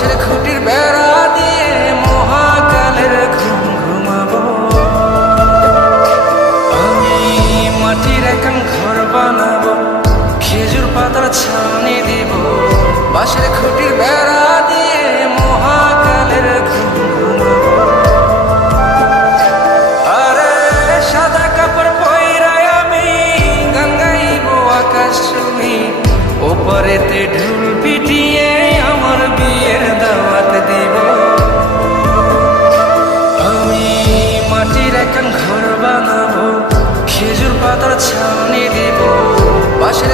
বাঁশের খুঁটির বেড়া দিয়ে মহাকালের ঘুম ঘুমাবো। আমি মাটির এখন ঘর বানাবো, খেজুর পাতার ছাউনি দিব। বাঁশের খুঁটির বেড়া দিয়ে মহাকালের ঘুম ঘুমাবো। আরে সাদা কাপড় পইরাই আমি গান গাইবো আকাশ ছুঁই, ওপারেতে ঢোল পিটিয়ে আমার বিয়ের দাওয়াত দিব। আমি মাটির এখন ঘর বানাবো, খেজুর পাতার ছাউনি দিব। বাঁশের